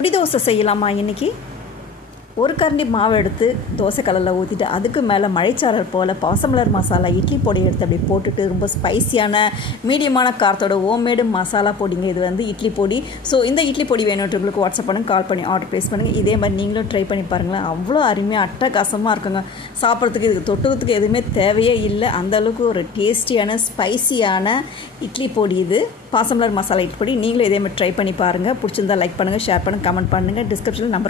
பொடி தோசை செய்யலாமா இன்றைக்கி? ஒரு கரண்டி மாவு எடுத்து தோசை கல்லில் ஊற்றிட்டு அதுக்கு மேலே மழைச்சாரல் போல் பாசமலர் மசாலா இட்லி பொடி எடுத்து அப்படி போட்டுட்டு ரொம்ப ஸ்பைஸியான மீடியமான காரத்தோட ஹோம்மேடு மசாலா பொடிங்க. இது இட்லி பொடி. ஸோ இந்த இட்லி பொடி வேணுன்றவங்களுக்கு வாட்ஸ்அப் பண்ணுங்கள், கால் பண்ணி ஆர்டர் ப்ளேஸ் பண்ணுங்கள். இதே மாதிரி நீங்களும் ட்ரை பண்ணி பாருங்களேன். அவ்வளோ அருமையாக அட்டகாசமாக இருக்குங்க. சாப்பிட்றதுக்கு இதுக்கு தொட்டுக்கிறதுக்கு எதுவுமே தேவையே இல்லை. அந்தளவுக்கு ஒரு டேஸ்டியான ஸ்பைஸியான இட்லி பொடி இது. பாசமலர் மசாலா இட்லி பொடி. நீங்களும் இதே மாதிரி ட்ரை பண்ணி பாருங்கள். பிடிச்சிருந்தா லைக் பண்ணுங்கள், ஷேர் பண்ணுங்கள், கமெண்ட் பண்ணுங்கள். டிஸ்கிரிப்ஷனில் நம்பர்